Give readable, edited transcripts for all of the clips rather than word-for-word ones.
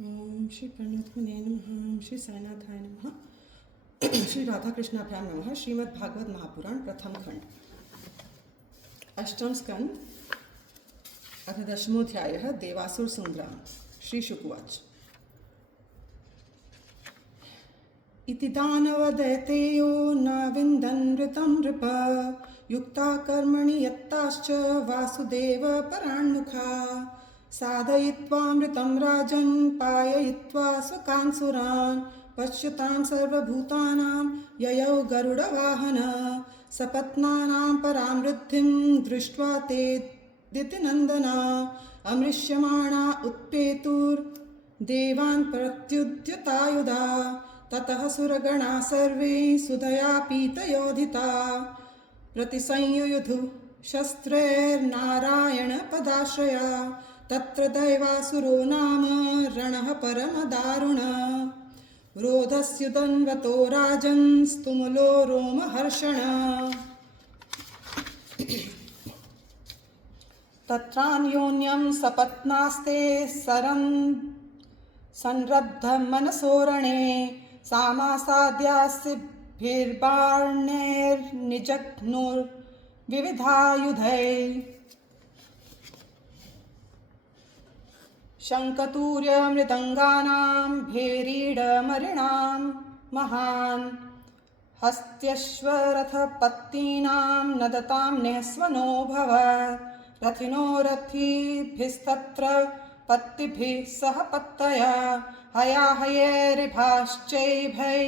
ओम श्री परमात्मने नमः। श्री साईनाथाय नमः। श्री राधा कृष्णाभ्याम नमः। श्रीमद् भागवत महापुराण प्रथम खंड अष्टम स्कंद अथ दशमोऽध्यायः देवासुर संग्राम। श्री शुकुवाच इति दानवदैतेयो न विन्दन्नृतं नृप युक्ता कर्मणि यत्ताश्च वासुदेव परान्मुखा साधयित्वामृतं राजन् पाययित्वा स्वकान्सुरान् पश्यतां सर्वभूतानां ययौ गरुडवाहन सपत्नानां परामृद्धिं दृष्ट्वा ते दितिनन्दना अमृष्यमाणा उत्पेतुर्देवान् प्रत्युद्यतायुधा ततः सुरगणा सर्वे सुधया पीतयोधिता प्रतिसंयुयुधु शस्त्रैर्नारायणपदाश्रया तत्र दैवासुरो नाम रणः परमदारुण रोधस्युदन्वतो राजन् स्तुमुलो रोमहर्षण तत्रान्योन्यं सपत्नास्ते संरब्धमनसोरणे सामासाद्यास्तिभिर्बाणैर्निजघ्नुर्विविधायुधैः शङ्खतूर्यमृदङ्गानां भेरीडमरिणां महान् हस्त्यश्वरथपत्तीनां नदतां निःस्वनो भवत् रथिनो रथिभिस्तत्र पत्तिभिः सह पत्तया हयाहयैरिभाश्चैभै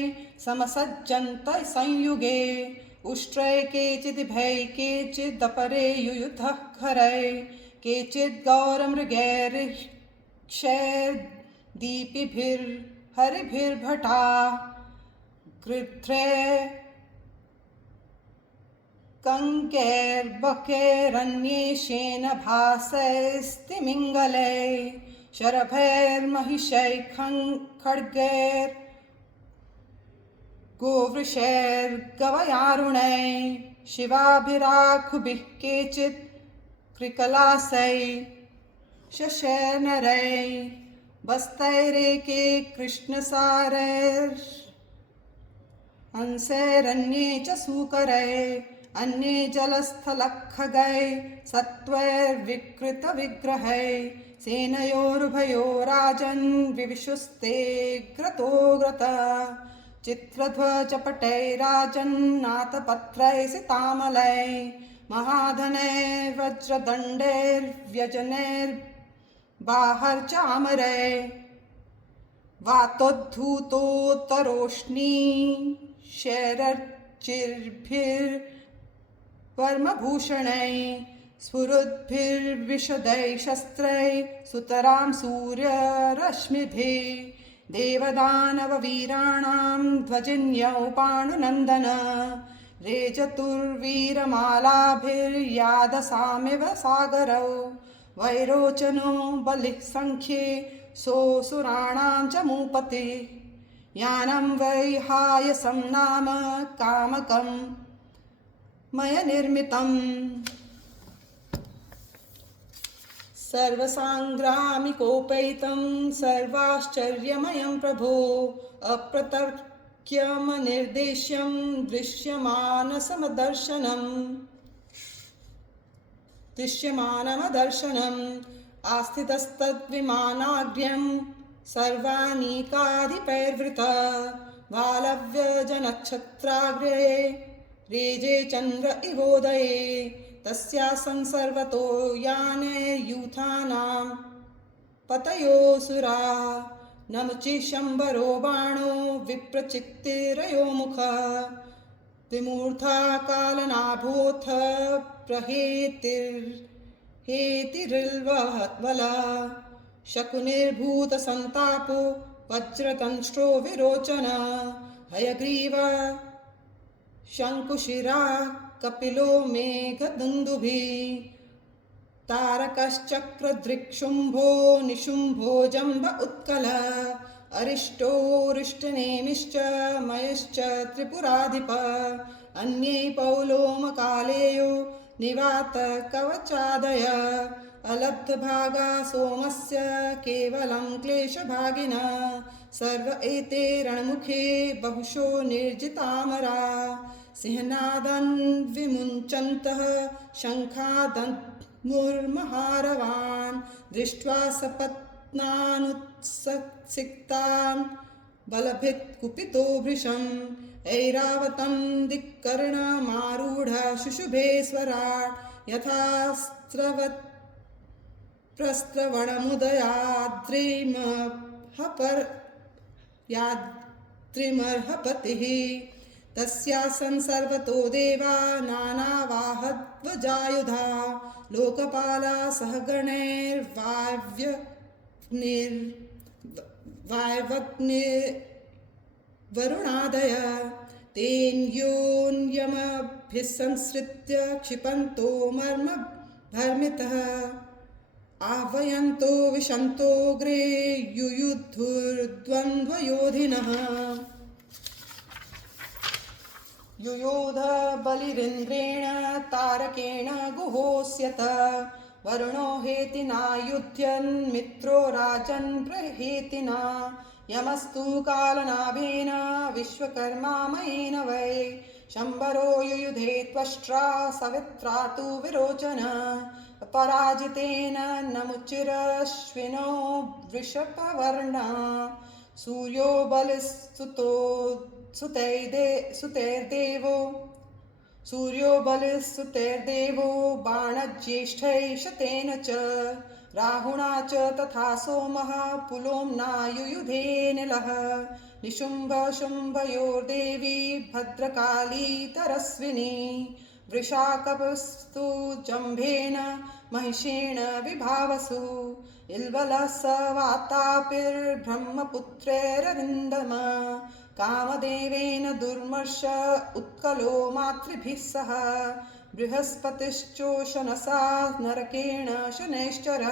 समसज्जन्त संयुगे उष्ट्रै केचिदिभै केचिदपरे युयुधः खरै केचिद् गौरमृगैर्क्षैर्दीपिभिर्हरिभिर्भटा गृध्रे कङ्कैर्बकैरन्येषेण भासैस्तिमिङ्गलै शरभैर्महिषैः खड्गैर् गोवृषैर्गवयारुणैः शिवाभिराखुभिः केचित् कृकलासै शशैर्नरैः वस्तैरेके कृष्णसारैर्हंसैरन्ये च सूकरैः अन्ये जलस्थलखगै सत्त्वैर्विकृतविग्रहै सेनयोरुभयोराजन् विविशुस्ते ग्रतोग्रत चित्रध्वजपटैराजन्नाथपत्रैसितामलै महाधनैर्वज्रदण्डैर्व्यजनैर्बाहर्चामरै वातोद्धूतोत्तरोष्णी शैरर्चिर्भिर्वर्मभूषणैः स्फुरद्भिर्विशदैः शस्त्रैः सुतरां सूर्यरश्मिभिः देवदानववीराणां ध्वजिन्यौ पाणुनन्दन रेजतुर्वीरमालाभिर्यादसामिव सागरौ वैरोचनो बलिः सङ्ख्ये सोऽसुराणां च मूपति यानं वैहायसं नाम कामकं मया निर्मितम् सर्वसाङ्ग्रामिकोपैतं सर्वाश्चर्यमयं प्रभो अप्रतर्क्यमनिर्देश्यं दृश्यमानमदर्शनम् आस्थितस्तद्विमानाग्र्यं सर्वानीकाधिपैर्वृत वालव्यजनच्छत्राग्रे रेजे चन्द्र इवोदये तस्यासन् सर्वतो यानैर्यूथानां पतयोऽसुरा नमुचिशम्बरो बाणो विप्रचित्तिरयो मुख विमूर्धा कालनाभोऽथ प्रहेतिर्हेतिरिल्वला शकुनिर्भूतसन्तापो वज्रतंष्ट्रो विरोचन हयग्रीव शङ्कुशिरा कपिलो मेघदुन्दुभिः तारकश्चक्रदृक्शुम्भो निशुम्भो जम्ब उत्कल अरिष्टोरिष्टनेमिश्च मयश्च त्रिपुराधिप अन्ये पौलोमकालेयो निवातकवचादय अलब्धभागा सोमस्य केवलं क्लेशभागिनः सर्व एते रणमुखे बहुशो निर्जितामरा सिंहनादन् विमुञ्चन्तः शङ्खादन्मुर्महारवान् दृष्ट्वा सपत्नानुत्सिक्तान् बलभित् कुपितो भृशम् ऐरावतं दिक्कर्णमारूढ शुशुभे स्वराट् यथा स्रवत् प्रस्रवणमुदयाद्रिमर्हपतिः तस्यासन् सर्वतो देवा नानावाहध्वजायुधा लोकपाला सहगणैर्वायवग्निर्वरुणादय तेन्योन्यमभिसंसृत्य क्षिपन्तो मर्मभर्मितः आह्वयन्तो विशन्तोऽग्रे युयुधुर्द्वन्द्वयोधिनः युयोध बलिरिन्द्रेण तारकेण गुहोस्यत वरुणो हेतिना युध्यन् मित्रो राजन् प्रहेतिना यमस्तु कालनाभेन विश्वकर्मा मयेन वै शम्बरो युयुधे त्वष्ट्रा सवित्रा तु विरोचन पराजितेन नमुचिरश्विनो वृषभवर्णा सूर्यो बलिस्तुतो सूर्यो बलिस्तुतेर्देवो बाणज्येष्ठैः शतेन च राहुणा च तथा सोमः पुलोम्ना युयुधेऽनिलः निशुम्भ शुम्भयोर्देवी भद्रकाली तरस्विनी वृषाकपस्तु जम्भेन महिषेण विभावसु इल्वलः स वातापिर्ब्रह्मपुत्रेररिन्दम कामदेवेन दुर्मर्ष उत्कलो मातृभिः सह बृहस्पतिश्चोषनसा नरकेण शनैश्चर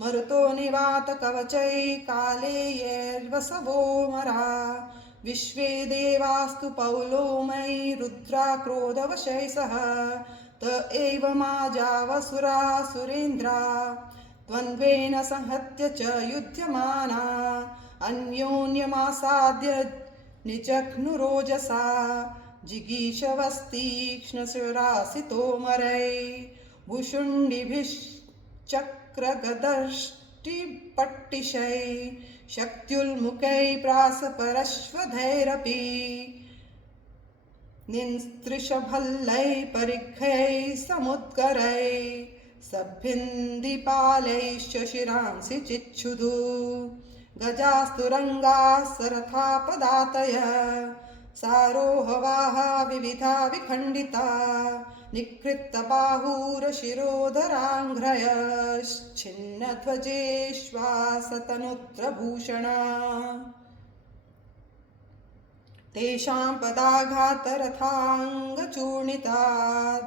मरुतो निवातकवचैः कालेयैर्वसवो मरा विश्वे देवास्तु पौलोमयि रुद्रा क्रोधवशैः सह त एव माजावसुरा सुरेन्द्रा द्वन्द्वेन संहत्य च युध्यमाना अन्योन्यमासाद्य निजघ्नुरोजसा जिगीषवस्तीक्ष्णशिरासितोमरै भूषुण्डिभिश्चक्रगदष्टिपट्टिशैः शक्त्युल्मुखैः प्रासपरश्वधैरपि निस्त्रिशभल्लैः परिघैः समुद्गरैः सभिन्दिपालैश्च शिरांसि चिच्छुधु गजास्तुरङ्गाः सरथापदातयः सारोहवाहा विविधा विखण्डिता निकृत्तबाहुरशिरोधराङ्घ्रयश्छिन्नध्वजेश्वासतनुत्रभूषणा तेषां पदाघातरथाङ्गचूर्णिता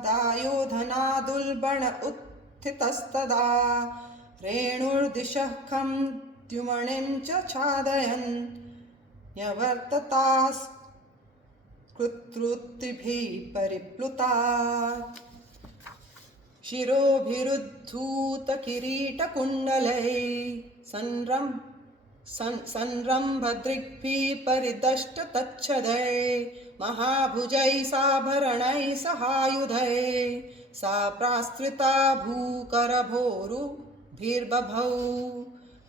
दायोधनादुल्बण उत्थितस्तदा रेणुर्दिशः खं द्युमणिं च छादयन् न्यवर्ततास्कृत्रुतिभिः परिप्लुता शिरोभिरुद्धूतकिरीटकुण्डलैः संरम्भदृग्भिः परिदष्टतच्छदैः महाभुजैः साभरणैः सहायुधैः सा प्रास्तृता भूकरभोरुभिर्बभौ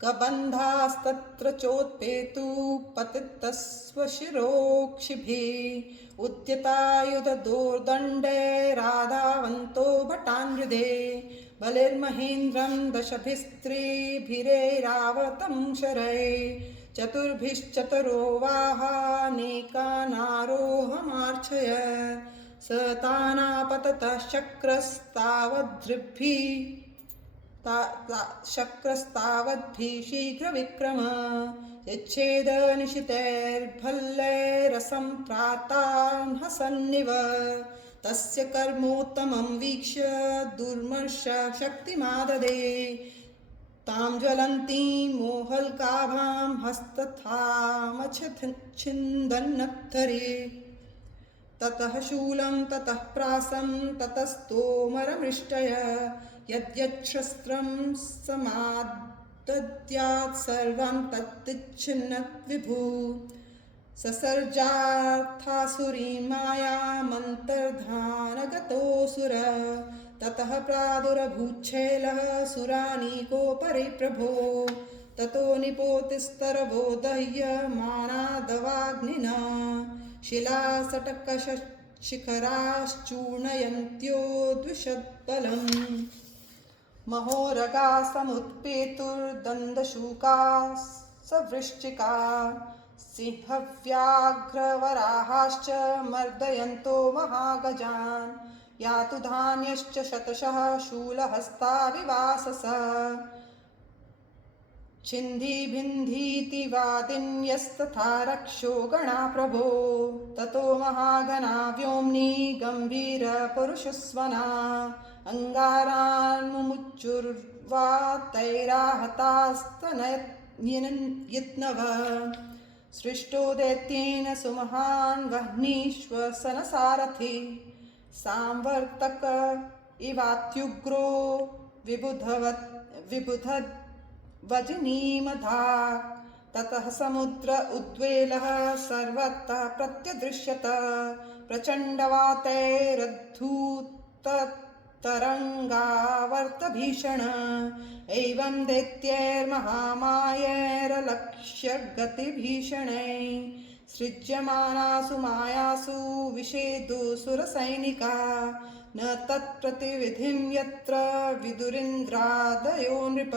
कबन्धास्तत्र चोत्पेतु पतितस्वशिरोक्षिभिः उद्यतायुधदोर्दण्डैराधावन्तो भटान्हृदे बलिर्महेन्द्रं दशभिस्त्रीभिरैरावतं शरैः चतुर्भिश्चतुरो वाहानेकानारोहमार्च्छय स तानापततः शक्रस्तावद्भिः शीघ्रविक्रम यच्छेदनिशितैर्भल्लैरसम्प्रातान् हसन्निव तस्य कर्मोत्तमं वीक्ष्य दुर्मर्ष शक्तिमाददे तां ज्वलन्तीं मोहल्काभां हस्तथामच्छिन्दन्नद्धरे ततः शूलं ततः प्रासं ततस्तोमरमृष्टय यद्यच्छस्त्रं समादद्यात् सर्वं तत्तिच्छिन्नत् विभुः ससर्जार्थासुरीं मायामन्तर्धानगतोऽसुर ततः प्रादुरभूच्छैलः सुरानीको परिप्रभो ततो निपोतिस्तरवो दह्यमानादवाग्निना शिलासटकशिखराश्चूर्णयन्त्यो द्विषद्बलम् महोरगा समुत्पेतुर्दन्दशूका सवृश्चिका सिंहव्याघ्रवराहाश्च मर्दयन्तो महागजान् यातु धान्यश्च शतशः शूलहस्ता विवासस छिन्धिभिन्धीति वादिन्यस्तथा रक्षो गणा प्रभो ततो महागणा व्योम्नि गम्भीरपुरुषस्वना अङ्गारान्मुमुच्चुर्वा तैराहतास्तनयित्नव सृष्टो दैत्येन सुमहान् वह्निश्वसनसारथि सांवर्तक इवात्युग्रो विबुधवज्नीमधाक् ततः समुद्र उद्वेलः सर्वतः प्रत्यदृश्यत प्रचण्डवातैरद्धूततरङ्गावर्तभीषण एवं दैत्यैर्महामायैरलक्ष्य गतिभीषणैः सृज्यमानासु मायासु विषेदुसुरसैनिका न तत्प्रतिविधिं यत्र विदुरिन्द्रादयो नृप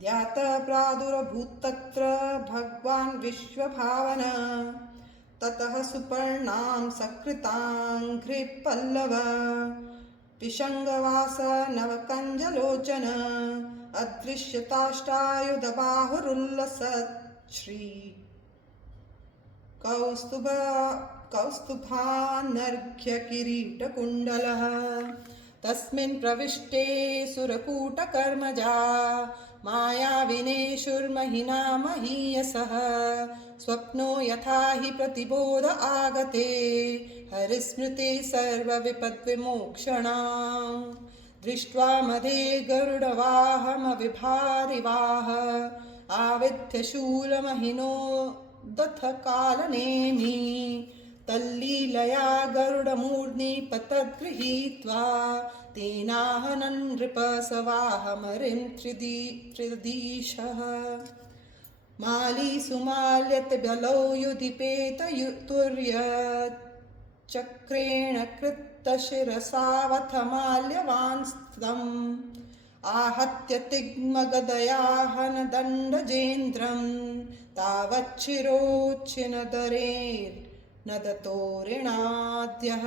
ध्यातप्रादुरभूत्तत्र भगवान् विश्वभावन ततः सुपर्णां सकृताङ्घ्रिपल्लव पिशङ्गवास नवकञ्जलोचन अदृश्यताष्टायुधबाहुरुल्लसत् श्री कौस्तुभानर्घ्यकिरीटकुण्डलः तस्मिन् प्रविष्टे सुरकूटकर्मजा मायाविनेशुर्महिना महीयसः स्वप्नो यथा हि प्रतिबोध आगते हरिस्मृते सर्वविपद्विमोक्षणा दृष्ट्वा मदे गरुडवाहमविभारिवाह आविध्यशूलमहिनो दथ कालनेमि तल्लीलया गरुडमूर्ध्नि पतद्गृहीत्वा तेनाहनन् नृपसवाहमरिं त्रिदीशः मालीसुमाल्यतबलौ युधिपेतयुतुर्यचक्रेण कृत्तशिरसावथ माल्यवांस्तम् आहत्य तिग्मगदयाहनदण्डजेन्द्रं तावच्छिरोच्छिनदरेर्नदतोरिणाद्यः।